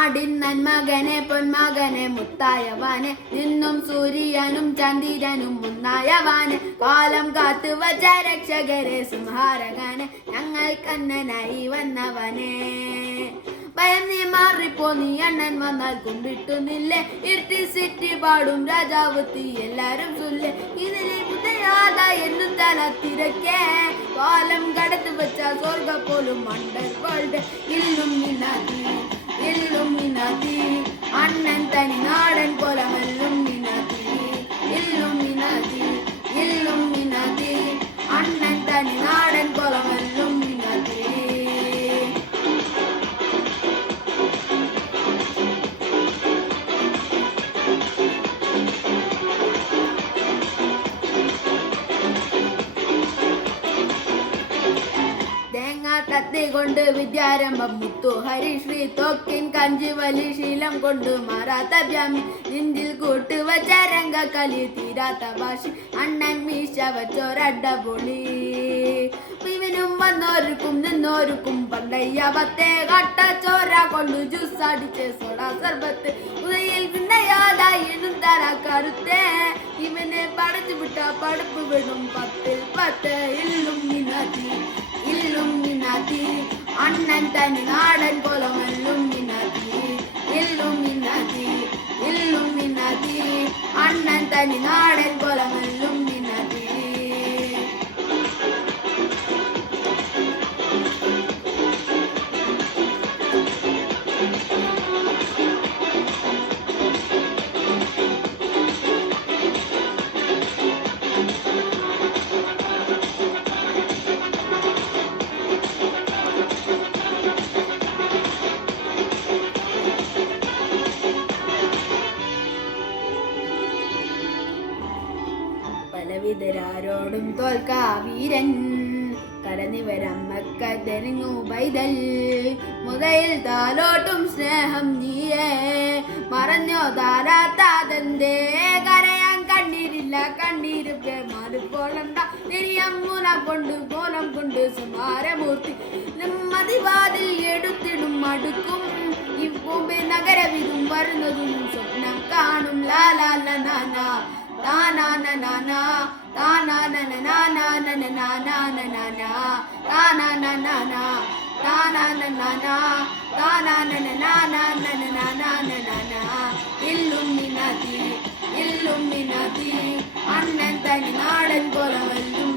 നാടിൻ നന്മകനെ പൊന്മകനെ മുത്തായവാനെ നിന്നും സൂര്യനും ചന്ദ്രനും മുന്നായവാനെ കാലം കാത്തു വച്ച രക്ഷകരെ സംഹാരകനെ ഞങ്ങൾക്കന്നനായി വന്നവനെ ഭയം നീ മാറിപ്പോ നീ അണ്ണൻ വന്നാൽ കുമ്പിട്ടുന്നില്ലേ ഇരുട്ടി സിറ്റി പാടും രാജാവത്തി എല്ലാരും ചൊല്ലേ ഇതിനെ കുതയാത എന്നും തല തിരക്കേ കാലം കടത്തു വെച്ച സ്വർഗ പോലും അണ്ടർ വേൾഡ് ഇല്ലും മിനാതി അണ്ണൻ തനി നാടൻ പോലമെല്ലും മിനാതി ഇല്ലും മിനാതി അണ്ണൻ തനി നാടൻ പോലമെല്ലും മിനാതി കത്തി കൊണ്ട് വിദ്യാരംഭം മുത്തു ഹരിശ്രീ തോക്കിൻ കഞ്ചി വലി ശീലം കൊണ്ട് മാറാത്ത വ്യാമി നെഞ്ചിൽ കൂട്ടുവച്ച രംഗക്കളി തീരാത്ത ഭാഷ അണ്ണൻ മീശ വച്ചൊരഡപൊളി ഇവനും വന്നോർക്കും നിന്നോർക്കും പണ്ടയ്യവത്തെ കട്ട ചോര കൊണ്ട് ജ്യൂസ് അടിച്ച് സോഡ സർബത്ത് ഉദയിൽ പിന്നയാതായെന്നും തര കരുത്തേ ഇവനെ പടച്ചു വിട്ട പടുപ്പ് വിടും 10 ഇല്ലും മിനാതി അണ്ണൻ തനി നാടൻ പോലമെല്ലും മിനാതി ഇല്ലും മിനാതി അണ്ണൻ തനി നാടൻ പോലമെല്ലും മിനാതി പലവിധരാരോടും തോൽക്കാ വീരൻ കരനിവരമ്മക്കതെരിഞ്ഞു പൈതൽ മുതയിൽ താലോട്ടും സ്നേഹം നീയേ മറഞ്ഞോ താരാത്താതെന്തേ കരയാൻ കണ്ണീരില്ല കണ്ണീര് മാറിപ്പോളണ്ട തിരിയമ്മുന കൊണ്ട് കോലം കൊണ്ട് സുമാരമൂർത്തി മതിവാതിൽ എടുത്തിടും അടുക്കും ഇപ്പൂമ്പെ നഗരവിതും വരുന്നതും സ്വപ്നം കാണും ലാലാല നാനാ താനാനനാനാ താനാനനാനാനാനാനാനാനാനാ താനാനനാനാ താനാനനാനാ താനാനനാനാനാനാനാനാനാ ഇല്ലും മിനാതി അണ്ണൻ തനി നാടൻ പോലമെല്ലും